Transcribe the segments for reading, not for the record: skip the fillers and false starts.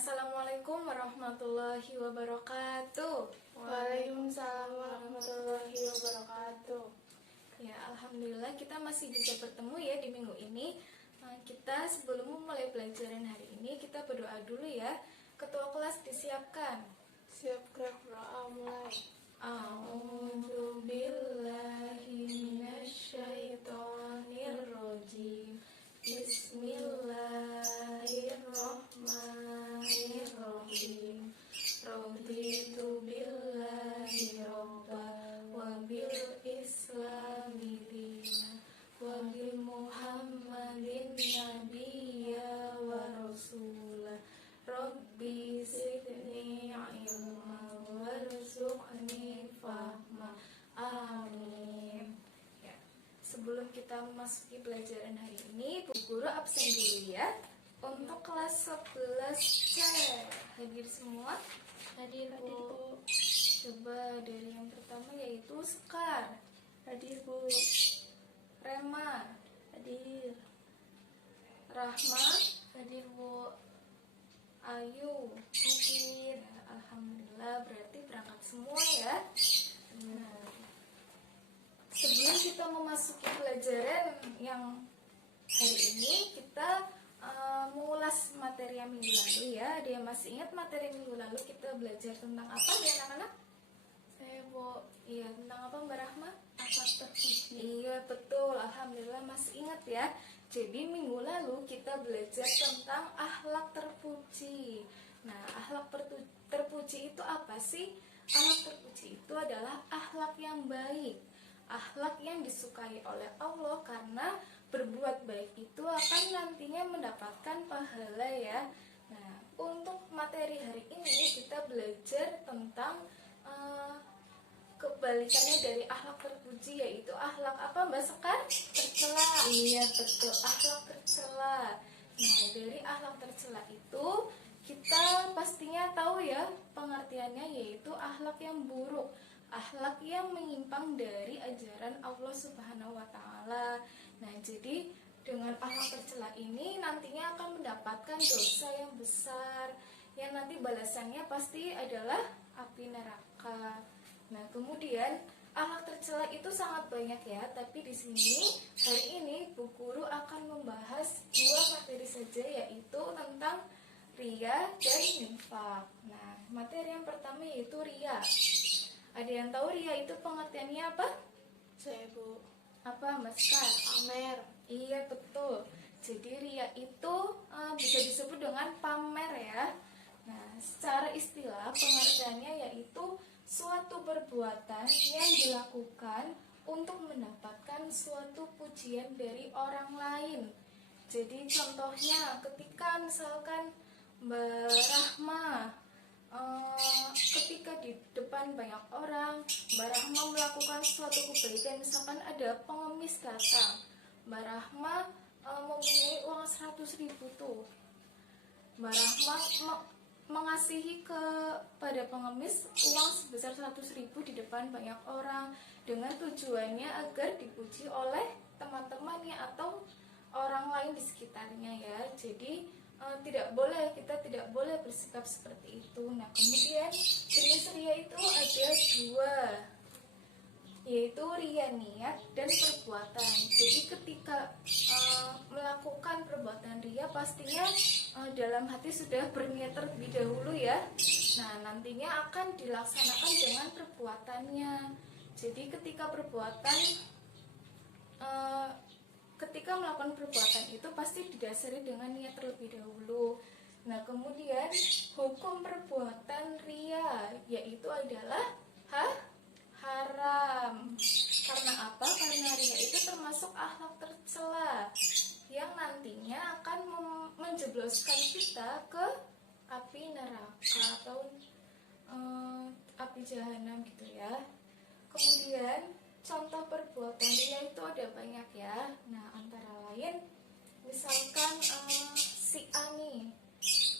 Assalamualaikum warahmatullahi wabarakatuh. Waalaikumsalam warahmatullahi wabarakatuh. Ya, alhamdulillah kita masih bisa bertemu ya di minggu ini. Kita sebelum memulai pelajaran hari ini, kita berdoa dulu ya. Ketua kelas disiapkan. Siap gerak doa mulai. A'udzu billahi minasyaitonir rajim. Bismillahirrahmanirrahim. Raditu billahi robba wa bil islami dina wa bi Muhammadin nabiyya wa rasulah. Rabbi zidni ilma warzuqni fahma. Amin. Ya. Sebelum kita memasuki pelajaran hari ini, Bu Guru absen dulu ya. Untuk kelas 11C hadir semua? Hadir Bu. Coba dari yang pertama yaitu Sekar, Hadir Bu. Rema, Hadir. Rahma, Hadir Bu. Ayu, Hadir. alhamdulillah berarti berangkat semua ya. Nah, sebelum kita memasuki pelajaran yang hari ini, kita mengulas materi yang minggu lalu ya. Ada yang masih ingat materi minggu lalu kita belajar tentang apa ya anak-anak? Saya Bu. Iya, tentang apa Mbak Rahma? Akhlak terpuji. Iya betul, alhamdulillah masih ingat ya. Jadi minggu lalu kita belajar tentang akhlak terpuji. Nah, akhlak terpuji itu apa sih? Akhlak terpuji itu adalah akhlak yang baik, akhlak yang disukai oleh Allah, karena berbuat baik itu akan nantinya mendapatkan pahala ya. Nah, untuk materi hari ini kita belajar tentang kebalikannya dari akhlak terpuji, yaitu akhlak apa Mbak Sekar? Tercela. Iya betul, akhlak tercela. Nah, dari akhlak tercela itu kita pastinya tahu ya pengertiannya, yaitu akhlak yang buruk, akhlak yang menyimpang dari ajaran Allah Subhanahu wa taala. Nah, jadi dengan akhlak tercela ini nantinya akan mendapatkan dosa yang besar, yang nanti balasannya pasti adalah api neraka. Nah, kemudian akhlak tercela itu sangat banyak ya, tapi di sini hari ini Bu Guru akan membahas dua materi saja, yaitu tentang riya dan nifaq. Nah, materi yang pertama yaitu riya. Ada yang tahu riya itu pengertiannya apa? Saya Bu. Apa Mas Kar? Pamer. Iya betul. Jadi riya itu bisa disebut dengan pamer ya. Nah, secara istilah pengertiannya yaitu suatu perbuatan yang dilakukan untuk mendapatkan suatu pujian dari orang lain. Jadi contohnya ketika misalkan Mbak Rahma ketika di depan banyak orang, Mbak Rahma melakukan suatu kebaikan, misalkan ada pengemis datang, Mbak Rahma mempunyai uang 100.000 tuh, Mbak Rahma mengasihi kepada pengemis uang sebesar 100.000 di depan banyak orang, dengan tujuannya agar dipuji oleh teman-temannya atau orang lain di sekitarnya ya. Jadi kita tidak boleh bersikap seperti itu. Nah, kemudian jenis riya itu ada dua, yaitu riya niat dan perbuatan. Jadi ketika melakukan perbuatan riya, pastinya dalam hati sudah berniat terlebih dahulu ya. Nah, nantinya akan dilaksanakan dengan perbuatannya. Jadi ketika melakukan perbuatan itu pasti didasari dengan niat terlebih dahulu. Nah, kemudian hukum perbuatan riya yaitu adalah haram. Karena apa? Karena riya itu termasuk akhlak tercela yang nantinya akan menjebloskan kita ke api neraka atau api jahanam gitu ya. Kemudian contoh perbuatan riya itu ada banyak ya. Nah, antara lain misalkan si Ani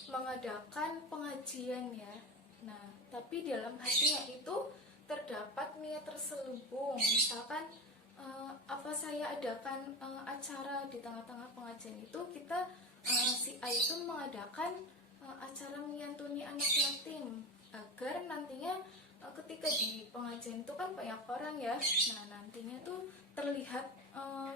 mengadakan pengajian ya. Nah, tapi dalam hatinya itu terdapat niat terselubung. Misalkan apa saya adakan acara di tengah-tengah pengajian itu, kita si A itu mengadakan acara menyantuni anak yatim agar nantinya ketika di pengajian itu kan banyak orang ya. Nah, nantinya tuh terlihat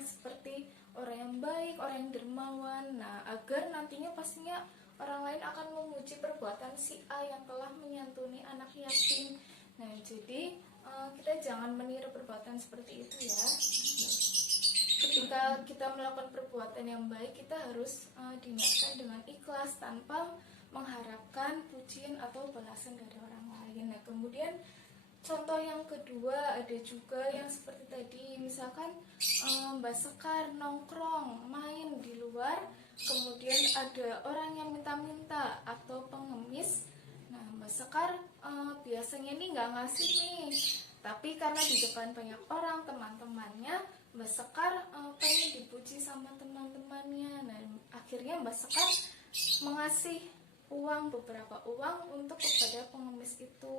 seperti orang yang baik, orang yang dermawan. Nah, agar nantinya pastinya orang lain akan memuji perbuatan si A yang telah menyantuni anak yatim. Nah, jadi kita jangan meniru perbuatan seperti itu ya. Ketika kita melakukan perbuatan yang baik, kita harus diniatkan dengan ikhlas tanpa mengharapkan pujian atau balasan dari orang lain. Nah, kemudian contoh yang kedua ada juga yang seperti tadi, misalkan Mbak Sekar nongkrong main di luar, kemudian ada orang yang minta-minta atau pengemis. Nah, Mbak Sekar biasanya nih nggak ngasih nih, tapi karena di depan banyak orang teman-temannya, Mbak Sekar pengen dipuji sama teman-temannya. Nah, akhirnya Mbak Sekar mengasih beberapa uang untuk kepada pengemis itu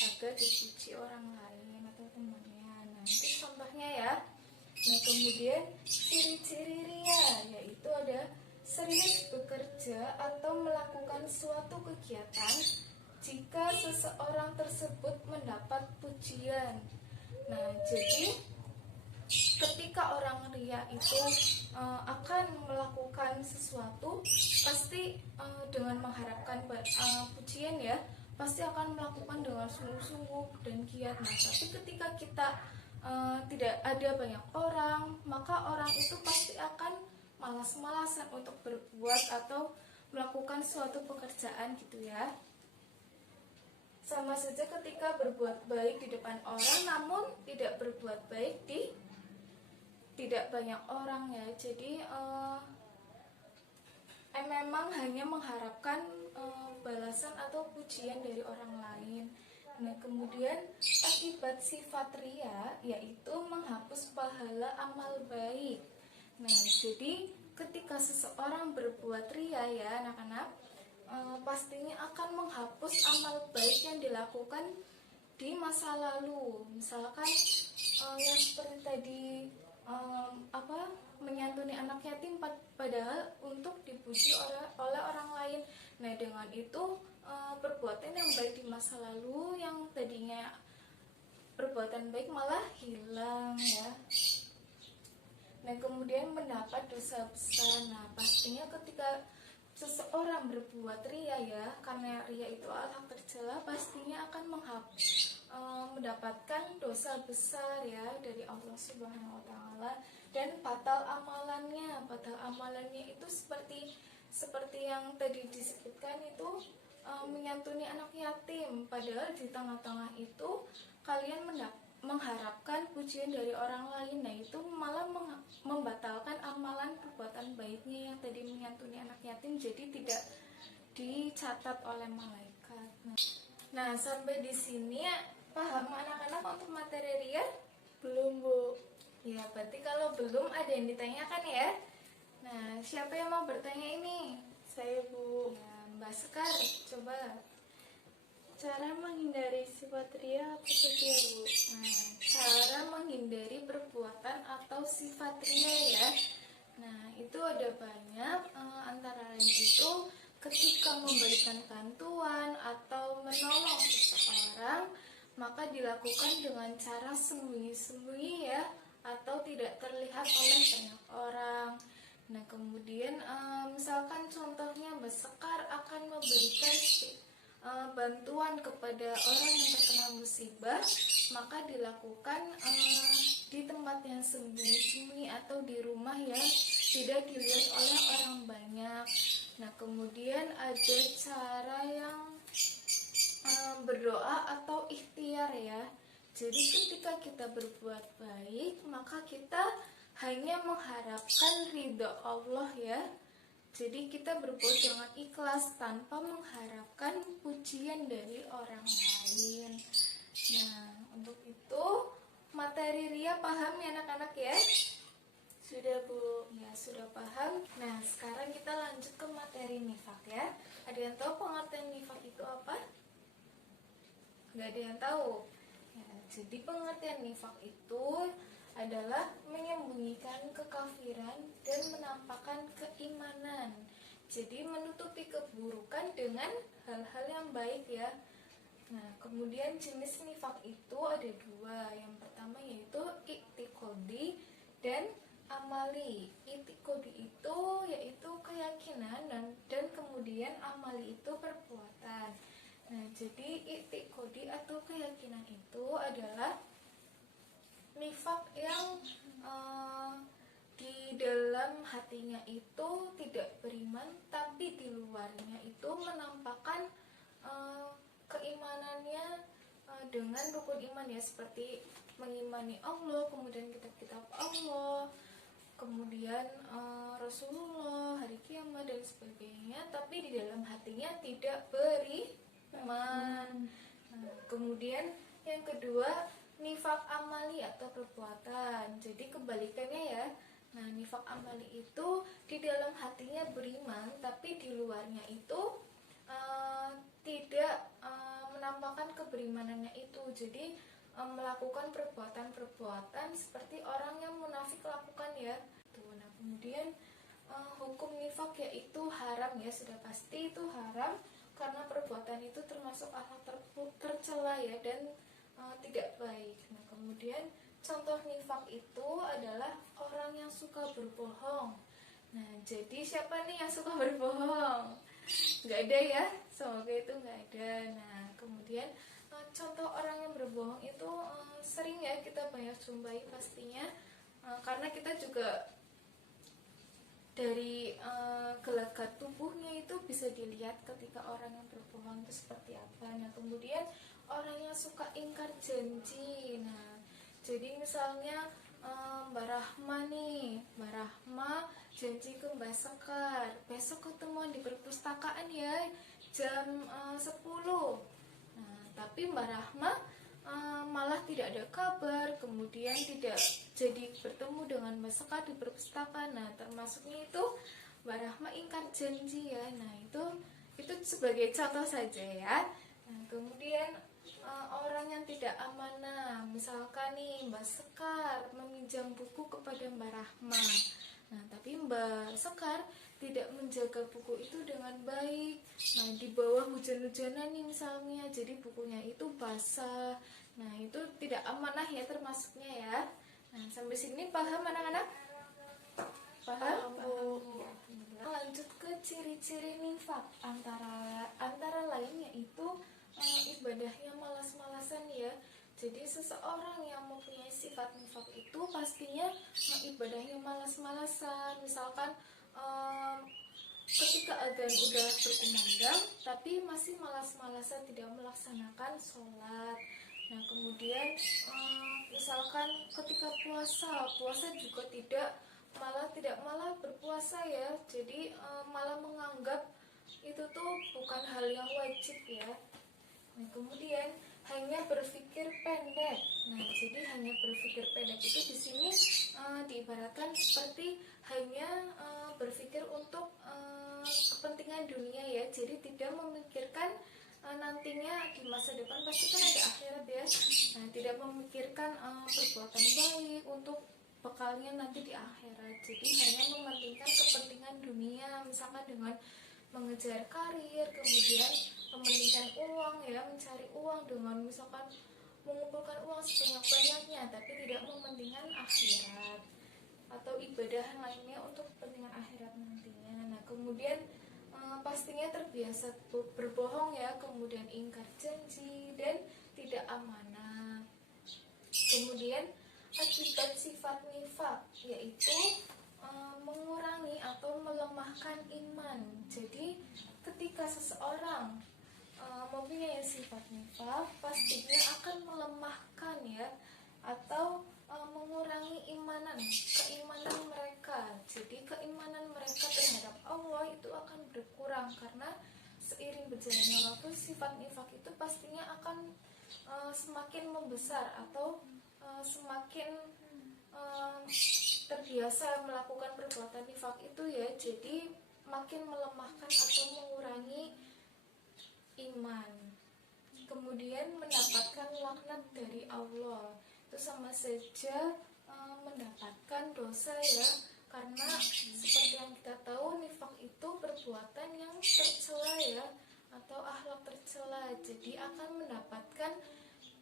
agar dipuji orang lain atau temannya. Nah, itu contohnya ya. Nah, kemudian ciri-ciri ria yaitu ada serius bekerja atau melakukan suatu kegiatan jika seseorang tersebut mendapat pujian. Nah, jadi ketika orang ria itu akan melakukan sesuatu, pasti dengan mengharapkan pujian ya, pasti akan melakukan dengan sungguh-sungguh dan giat. Nah, tapi ketika kita tidak ada banyak orang, maka orang itu pasti akan malas-malasan untuk berbuat atau melakukan suatu pekerjaan gitu ya. Sama saja ketika berbuat baik di depan orang namun tidak berbuat baik di tidak banyak orang ya. Jadi memang hanya mengharapkan balasan atau pujian dari orang lain. Nah, kemudian akibat sifat ria yaitu menghapus pahala amal baik. Nah, jadi ketika seseorang berbuat ria ya anak-anak, pastinya akan menghapus amal baik yang dilakukan di masa lalu. Misalkan yang seperti tadi menyantuni anak yatim padahal untuk dipuji oleh orang lain. Nah, dengan itu perbuatan yang baik di masa lalu yang tadinya perbuatan baik malah hilang ya. Nah, kemudian mendapat dosa besar. Nah, pastinya ketika seseorang berbuat ria ya, karena ria itu hak tercela, pastinya akan mendapatkan dosa besar ya dari Allah Subhanahu wa taala, dan batal amalannya. Batal amalannya itu seperti yang tadi disebutkan itu, menyantuni anak yatim, padahal di tengah-tengah itu kalian mengharapkan pujian dari orang lain. Nah, itu malah membatalkan amalan perbuatan baiknya yang tadi menyantuni anak yatim, jadi tidak dicatat oleh malaikat. Nah, sampai di sini ya, paham anak-anak untuk materi ria? Belum, Bu. Ya, berarti kalau belum ada yang ditanyakan ya. Nah, siapa yang mau bertanya ini? Saya, Bu. Ya, Mbak Sekar, coba. Cara menghindari sifat ria apa saja, Bu? Nah, cara menghindari perbuatan atau sifat ria ya. Nah, itu ada banyak, antara lain itu ketika memberikan bantuan atau menolong seseorang, maka dilakukan dengan cara sembunyi-sembunyi ya, atau tidak terlihat oleh banyak orang. Nah, kemudian misalkan contohnya Mbak Sekar akan memberikan bantuan kepada orang yang terkena musibah, maka dilakukan di tempat yang sembunyi-sembunyi atau di rumah ya, tidak dilihat oleh orang banyak. Nah, kemudian ada cara yang berdoa atau ikhtiar ya. Jadi ketika kita berbuat baik, maka kita hanya mengharapkan ridho Allah ya. Jadi kita berbuat dengan ikhlas tanpa mengharapkan pujian dari orang lain. Nah, untuk itu materi ria paham ya anak-anak ya? Sudah, Bu. Ya, sudah paham. Nah, sekarang kita lanjut ke materi nifak ya. Ada yang tahu pengertian nifak itu apa? Nggak ada yang tahu. Ya, jadi pengertian nifak itu adalah menyembunyikan kekafiran dan menampakkan keimanan. Jadi menutupi keburukan dengan hal-hal yang baik ya. Nah, kemudian jenis nifak itu ada dua. Yang pertama yaitu i'tiqodi dan amali. I'tiqodi itu yaitu keyakinan dan kemudian amali itu perbuatan. Nah, jadi i'tiqodi atau keyakinan itu adalah nifak yang di dalam hatinya itu tidak beriman, tapi di luarnya itu menampakkan keimanannya dengan rukun iman ya, seperti mengimani Allah, kemudian kitab-kitab Allah, kemudian Rasulullah, hari kiamat dan sebagainya, tapi di dalam hatinya tidak beriman. Nah, kemudian yang kedua nifak amali atau perbuatan. Jadi kebalikannya ya. Nah, nifak amali itu di dalam hatinya beriman, tapi di luarnya itu tidak menampakkan keberimanannya itu. Jadi melakukan perbuatan-perbuatan seperti orang yang munafik lakukan ya. Nah, kemudian hukum nifak yaitu haram ya, sudah pasti itu haram karena perbuatan itu termasuk akhlak tercela ya, dan tidak baik. Nah, kemudian contoh nifak itu adalah orang yang suka berbohong. Nah, jadi siapa nih yang suka berbohong? Nggak ada ya, semoga itu nggak ada. Nah, kemudian contoh orang yang berbohong itu sering ya kita banyak jumpai pastinya, karena kita juga dari gelagat tubuhnya itu bisa dilihat ketika orang yang berbohong itu seperti apa. Nah, kemudian orang yang suka ingkar janji. Nah, jadi misalnya Mbak Rahma nih, Mbak Rahma janji ke Mbak Sekar, besok ketemuan di perpustakaan ya jam 10. Nah, tapi Mbak Rahma malah tidak ada kabar, kemudian tidak jadi bertemu dengan Mbak Sekar di perpustakaan. Nah, termasuknya itu Mbak Rahma ingkar janji ya. Nah, itu sebagai contoh saja ya. Nah, kemudian orang yang tidak amanah, misalkan nih Mbak Sekar meminjam buku kepada Mbak Rahma. Nah, tapi Mbak Sekar tidak menjaga buku itu dengan baik. Nah, di bawah hujan-hujanan nih misalnya, jadi bukunya itu basah. Nah, itu tidak amanah ya termasuknya ya. Nah, sampai sini paham anak-anak? Paham? Ya. Lanjut ke ciri-ciri nifak, antara lain yaitu ibadahnya malas-malasan ya. Jadi seseorang yang mempunyai sifat nifak itu pastinya ibadahnya malas-malasan. Misalkan ketika adzan udah berkumandang tapi masih malas-malasan tidak melaksanakan sholat. Nah, kemudian misalkan ketika puasa juga tidak malah berpuasa ya. Jadi malah menganggap itu tuh bukan hal yang wajib ya. Nah, kemudian hanya berpikir pendek. Nah, jadi hanya berpikir pendek itu di sini diibaratkan seperti hanya berpikir untuk kepentingan dunia ya. Jadi tidak memikirkan nantinya di masa depan pasti kan ada akhirat ya. Nah, tidak memikirkan perbuatan baik untuk bekalnya nanti di akhirat. Jadi hanya mementingkan kepentingan dunia, misalkan dengan mengejar karir, kemudian mementingkan uang ya, mencari uang dengan misalkan mengumpulkan uang sebanyak-banyaknya, tapi tidak mementingkan akhirat atau ibadah lainnya untuk kepentingan akhirat nantinya. Nah, kemudian pastinya terbiasa berbohong ya, kemudian ingkar janji dan tidak amanah. Kemudian akibat sifat nifak yaitu mengurangi atau melemahkan iman. Jadi ketika seseorang mempunyai sifat nifak, pastinya akan melemahkan ya, atau mengurangi keimanan mereka. Jadi keimanan mereka terhadap Allah itu akan berkurang karena seiring berjalannya waktu sifat nifak itu pastinya akan semakin membesar atau semakin terbiasa melakukan perbuatan nifak itu ya. Jadi makin melemahkan atau mengurangi iman. Kemudian mendapatkan laknat dari Allah, itu sama saja mendapatkan dosa ya, Karena seperti yang kita tahu, nifak itu perbuatan yang tercela ya, atau akhlak tercela. Jadi akan mendapatkan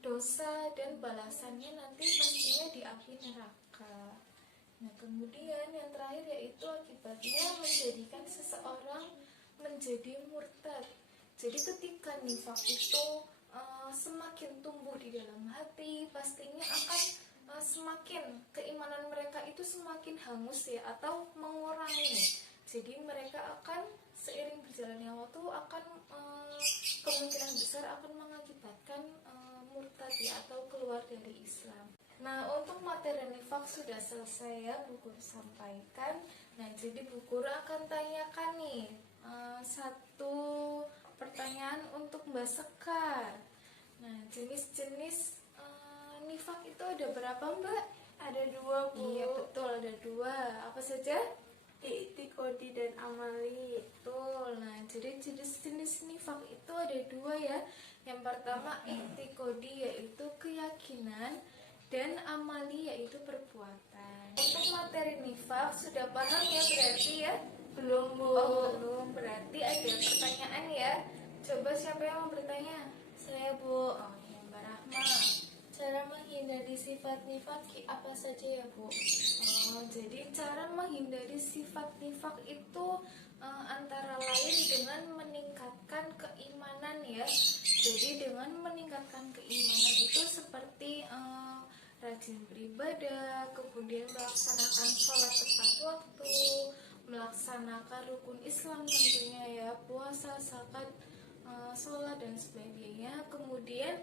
dosa dan balasannya nanti pastinya di api neraka. Nah, kemudian yang terakhir yaitu akibatnya menjadikan seseorang menjadi murtad. Jadi ketika nifak itu semakin tumbuh di dalam hati, pastinya akan semakin keimanan mereka itu semakin hangus ya, atau mengurangi. Jadi mereka akan seiring berjalannya waktu akan kemungkinan besar akan mengakibatkan murtad ya, atau keluar dari Islam. Nah, untuk materi nifak sudah selesai ya, Bu Guru sampaikan. Nah, jadi Bu Guru akan tanyakan nih satu pertanyaan untuk Mbak Sekar. Nah, jenis-jenis nifak itu ada berapa, Mbak? Ada 2, Bu. Iya, betul, ada 2. Apa saja? I'tiqadi dan amali. Betul. Nah, jadi jenis-jenis nifak itu ada 2 ya. Yang pertama i'tiqadi, yaitu keyakinan, dan amali, yaitu perbuatan. Untuk materi nifak sudah paham ya berarti ya? Belum, Bu. Oh, belum. Berarti ada pertanyaan ya. Coba siapa yang mau bertanya? Saya, Bu. Oh, ya, Mbak Rahma. Cara menghindari sifat nifak apa saja ya, Bu? Oh, jadi cara menghindari sifat nifak itu antara lain dengan meningkatkan keimanan ya. Jadi dengan meningkatkan keimanan itu seperti rajin beribadah, kemudian melaksanakan sholat tepat waktu, melaksanakan rukun Islam tentunya ya, puasa, zakat, sholat dan sebagainya. Kemudian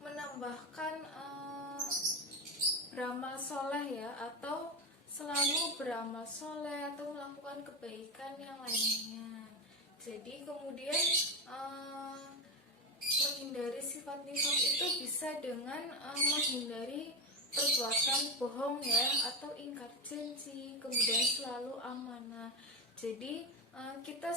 menambahkan beramal soleh ya, atau selalu beramal soleh atau melakukan kebaikan yang lainnya. Jadi kemudian menghindari sifat nifak itu bisa dengan menghindari perbuatan bohong ya, atau ingkar janji, kemudian selalu amanah. Jadi kita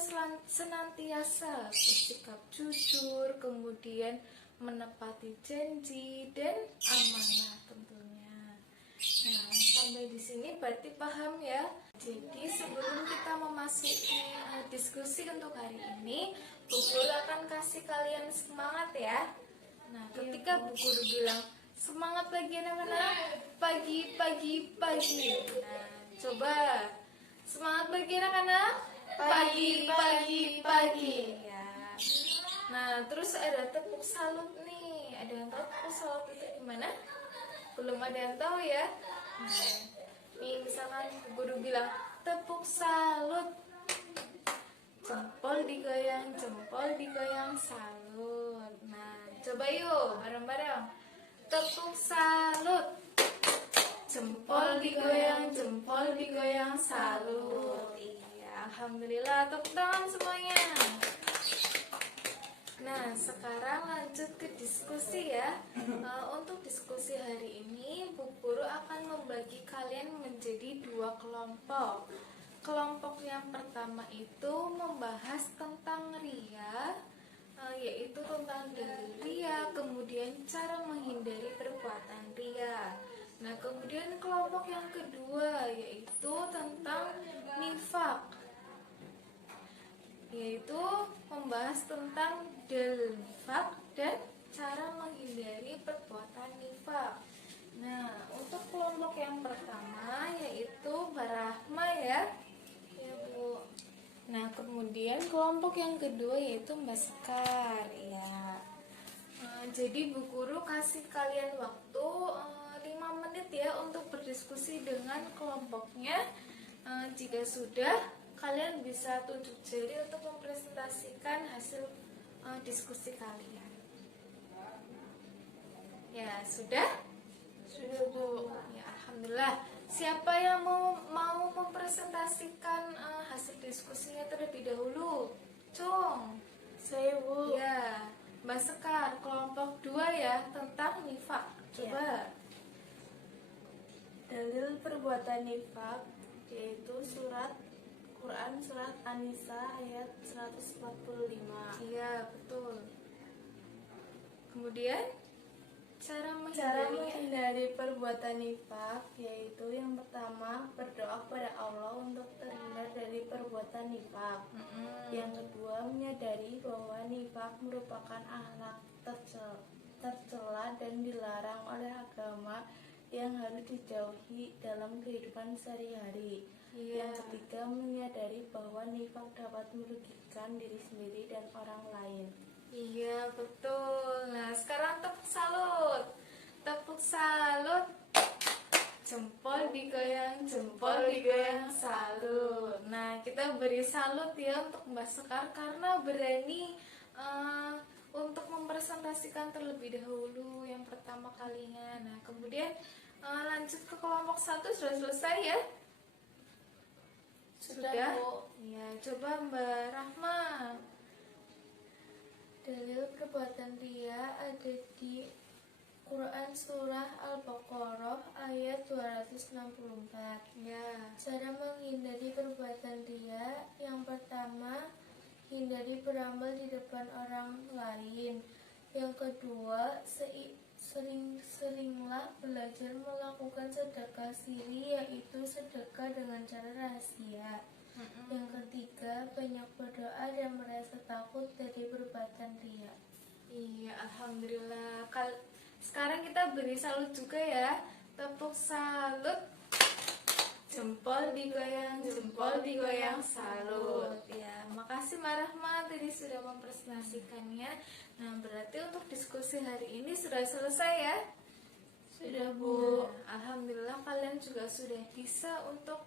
senantiasa bersikap jujur, kemudian menepati janji dan amanah tentunya. Nah, sampai di sini berarti paham ya. Jadi sebelum kita memasuki diskusi untuk hari ini, Bu Guru akan kasih kalian semangat ya. Nah, ketika Bu Guru bilang semangat pagi anak-anak, pagi, pagi, pagi. Nah, coba semangat pagi anak-anak, pagi, pagi, pagi. Ya. Nah, terus ada tepuk salut nih. Ada yang tahu tepuk salut itu gimana? Belum ada yang tahu ya? Nah, nih misalkan guru bilang tepuk salut, jempol digoyang, salut. Nah, coba yuk bareng-bareng. Tepuk salut, jempol digoyang, salut. Iya, alhamdulillah, tepuk tangan semuanya. Nah, sekarang lanjut ke diskusi ya. Untuk diskusi hari ini, Bu Guru akan membagi kalian menjadi 2 kelompok. Kelompok yang pertama itu membahas tentang ria, yaitu tentang dalil ria, kemudian cara menghindari perbuatan ria. Nah, kemudian kelompok yang kedua yaitu tentang nifak, yaitu membahas tentang dalil nifak dan cara menghindari perbuatan nifak. Nah, untuk kelompok yang pertama yaitu Barahma ya. Ya, Bu. Nah, kemudian kelompok yang kedua yaitu Mbak Sekar ya. Jadi Bu Guru kasih kalian waktu 5 menit ya untuk berdiskusi dengan kelompoknya. Jika sudah, kalian bisa tunjuk jari untuk mempresentasikan hasil diskusi kalian. Ya, sudah? Sudah, Bu. Ya, alhamdulillah. Siapa yang mau mempresentasikan hasil diskusinya terlebih dahulu? Cung. Saya, Bu. Ya, Mbak Sekar, kelompok 2 ya, tentang nifak. Coba. Dalil perbuatan nifak yaitu surat Quran surat An-Nisa ayat 145. Iya, betul. Kemudian cara Cara menghindarinya. menghindari perbuatan perbuatan nifak, yaitu yang pertama berdoa kepada Allah untuk terhindar dari perbuatan nifak. Yang kedua, menyadari bahwa nifak merupakan akhlak tercela dan dilarang oleh agama yang harus dijauhi dalam kehidupan sehari-hari. Yang ketiga, menyadari bahwa nifak dapat merugikan diri sendiri dan orang lain. Iya, betul. Nah, sekarang tepuk salut. Tepuk salut. Jempol digoyang, salut. Nah, kita beri salut ya untuk Mbak Sekar karena berani untuk mempresentasikan terlebih dahulu yang pertama kalinya. Nah, kemudian lanjut ke kelompok 1 sudah selesai ya? Sudah? Bu. Ya, coba Mbak Rahma. Dalil perbuatan ria ada di Quran Surah Al-Baqarah ayat 264. Ya. Cara menghindari perbuatan ria, yang pertama, hindari beramal di depan orang lain. Yang kedua, sering-seringlah belajar melakukan sedekah siri, yaitu sedekah dengan cara rahasia. Yang ketiga, banyak berdoa dan merasa takut dari perbuatan ria. Iya, alhamdulillah. Sekarang kita beri salut juga ya. Tepuk salut. Jempol digoyang, salut. Ya, makasih Mbak Rahma tadi sudah mempresentasikannya. Nah, berarti untuk diskusi hari ini sudah selesai ya? Sudah, Bu. Nah, alhamdulillah kalian juga sudah bisa untuk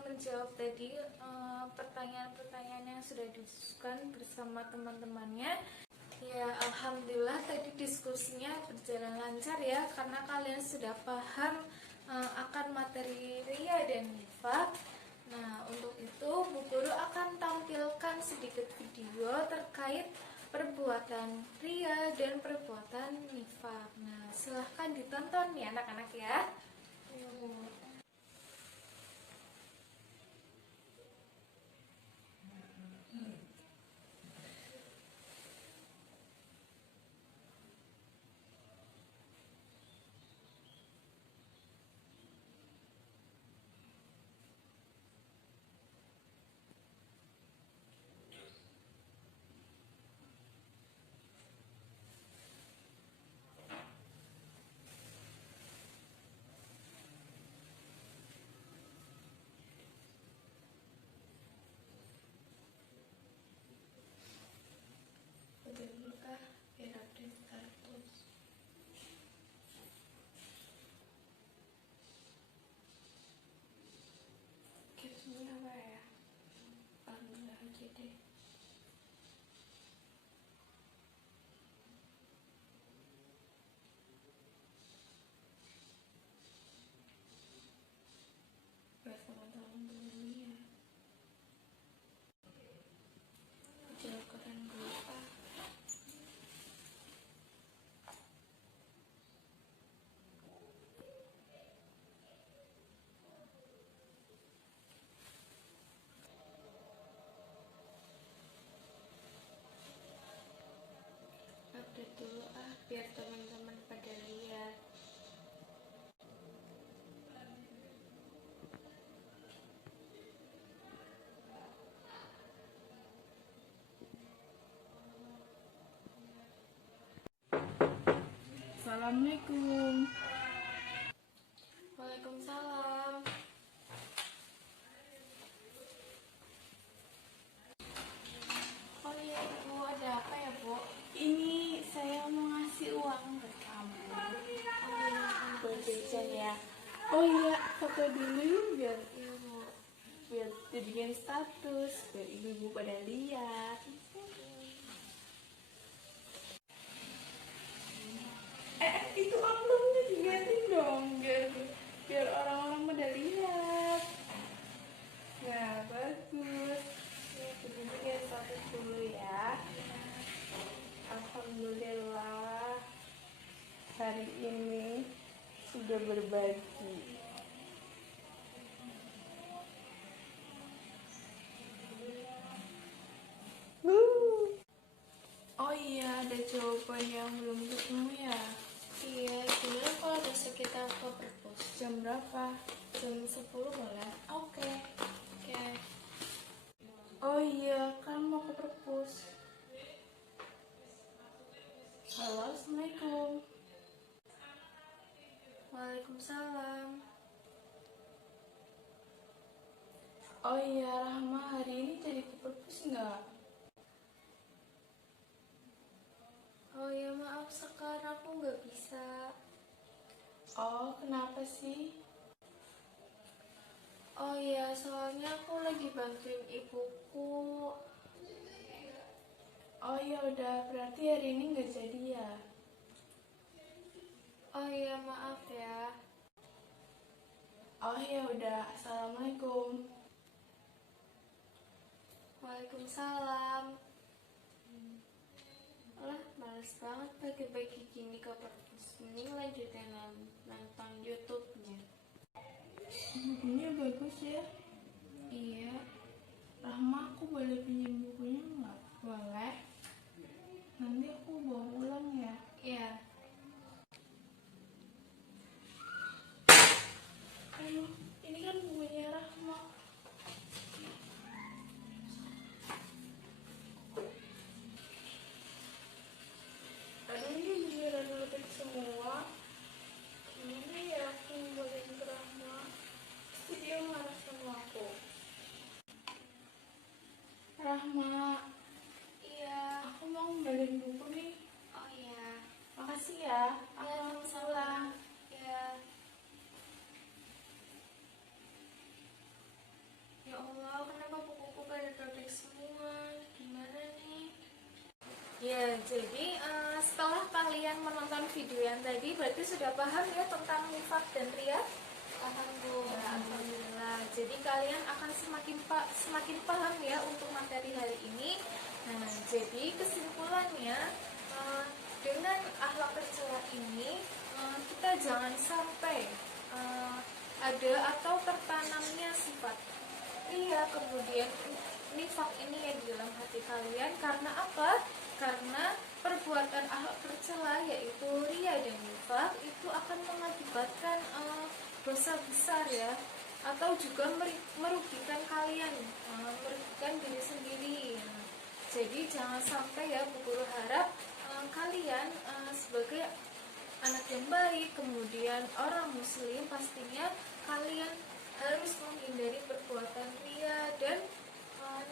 menjawab tadi pertanyaan-pertanyaan yang sudah didiskusikan bersama teman-temannya. Ya, alhamdulillah tadi diskusinya berjalan lancar ya, karena kalian sudah paham akan materi ria dan nifak. Nah, untuk itu Bu Guru akan tampilkan sedikit video terkait perbuatan ria dan perbuatan nifak. Nah, silahkan ditonton ya anak-anak ya. Biar update status. Captionnya apa ya? Alhamdulillah aja deh. Buat teman-teman dunia. Jauh keren gue. Update dulu biar teman-teman pada lihat. Assalamualaikum. Waalaikumsalam. Oh iya Bu, ada apa ya Bu? Ini saya mau ngasih uang buat kamu. Buat jajan ya. Oh iya, foto dulu yuk biar ibu, biar jadikan status, biar ibu-ibu pada lihat. Itu amplopnya dilihatin dong, biar orang-orang pada lihat. Nah, bagus. Bikin status dulu ya. Alhamdulillah hari ini sudah berbagi. Oh iya, ada jawaban yang belum ketemu ya. Iya, gimana kalau besok kita ke jam berapa? Jam 10 boleh? Oke. Oke. Oh iya, kan mau ke perpus. Halo, Assalamualaikum. Waalaikumsalam. Oh iya, Rahma hari ini jadi ke perpus nggak? Oh ya maaf Sekar, aku nggak bisa. Oh, kenapa sih? Oh ya, soalnya aku lagi bantuin ibuku. Oh ya udah, berarti hari ini nggak jadi ya? Oh ya maaf ya. Oh ya udah, Assalamualaikum. Waalaikumsalam. Alah, males banget pagi-pagi gini ke perpus. Mending lanjutin nonton YouTube-nya. Bukunya bagus ya. Iya. Rahma, aku boleh pinjam bukunya nggak? Boleh? Nanti aku bawa pulang ya. Iya. Aduh, ini kan bukunya Rahma. Aduh, ini giliran lebih semua. Gimana ya aku ngembaliin ke Rahma? Pasti dia marah sama aku. Rahma, Iya. aku mau ngembaliin buku nih. Oh iya. Makasih ya. Aku Iya, mau sama-sama. pulang. Iya. Ya Allah, kenapa bukuku pada robek semua? Gimana nih? Ya, jadi setelah kalian menonton video yang tadi, berarti sudah paham ya tentang nifaq dan riya? Paham Bu. Ya, alhamdulillah. Jadi kalian akan semakin paham ya untuk materi hari ini. Nah, jadi kesimpulannya dengan akhlak tercela ini kita jangan sampai ada atau tertanamnya sifat riya kemudian nifak ini ya di dalam hati kalian. Karena apa? Karena perbuatan akhlak tercela yaitu riya dan nifak itu akan mengakibatkan dosa besar ya, atau juga merugikan kalian, merugikan diri sendiri. Jadi jangan sampai ya, Bu Guru harap kalian sebagai anak yang baik, kemudian orang muslim, pastinya kalian harus menghindari perbuatan riya dan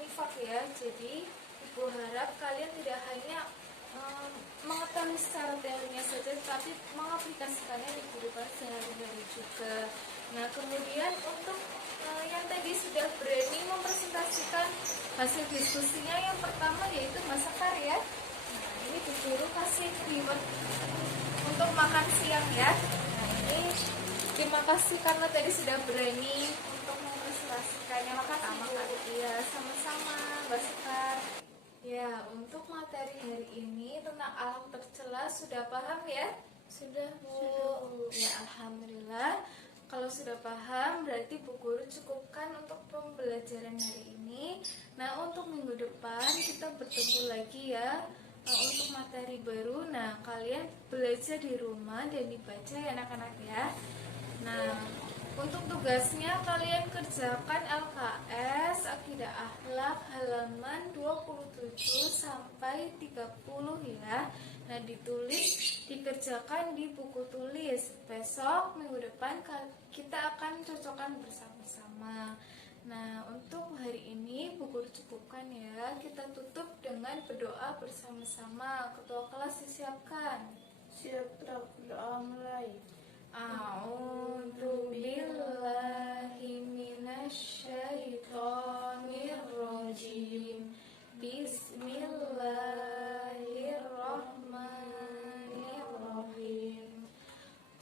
nifak ya. Jadi Ibu harap kalian tidak hanya mengetahui secara teorinya saja, tapi mengaplikasikannya di kehidupan sehari-hari juga. Nah, kemudian untuk yang tadi sudah berani mempresentasikan hasil diskusinya, yang pertama yaitu masak karya. Nah, ini Bu Guru kasih reward untuk makan siang ya. Nah, ini terima kasih karena tadi sudah berani untuk mempresentasikannya. Iya, sama-sama Mbak Sekar. Ya, untuk materi hari ini tentang akhlak tercela sudah paham ya? Sudah Bu. Ya, alhamdulillah. Kalau sudah paham, berarti Bu Guru cukupkan untuk pembelajaran hari ini. Nah, untuk minggu depan kita bertemu lagi ya untuk materi baru. Nah, kalian belajar di rumah dan dibaca ya anak-anak ya. Nah, untuk tugasnya kalian kerjakan LKS Akidah Akhlak halaman 27 sampai 30 ya. Nah, dikerjakan di buku tulis. Besok minggu depan kita akan cocokkan bersama-sama. Nah, untuk hari ini Bu Guru cukupkan ya. Kita tutup dengan berdoa bersama-sama. Ketua kelas disiapkan. Siap, berdoa mulai. A'udzu billahi minasyaitonir rajim. Bismillahirrahmanirrahim.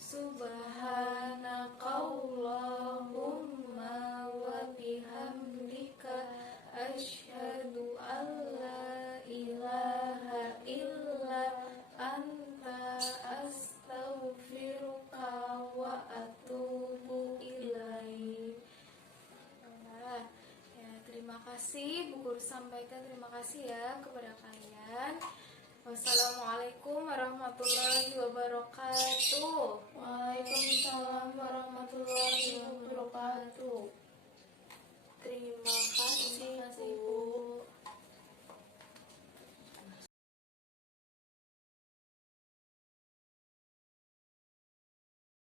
Subhanakallahumma wa bihamdika asyhadu an la ilaha illa anta astaghfiruka wa atubu ilaik. Ya, terima kasih Bu Guru sampaikan terima kasih ya kepada kalian. Wassalamualaikum warahmatullahi wabarakatuh. Waalaikumsalam warahmatullahi wabarakatuh. Terima kasih, Bu.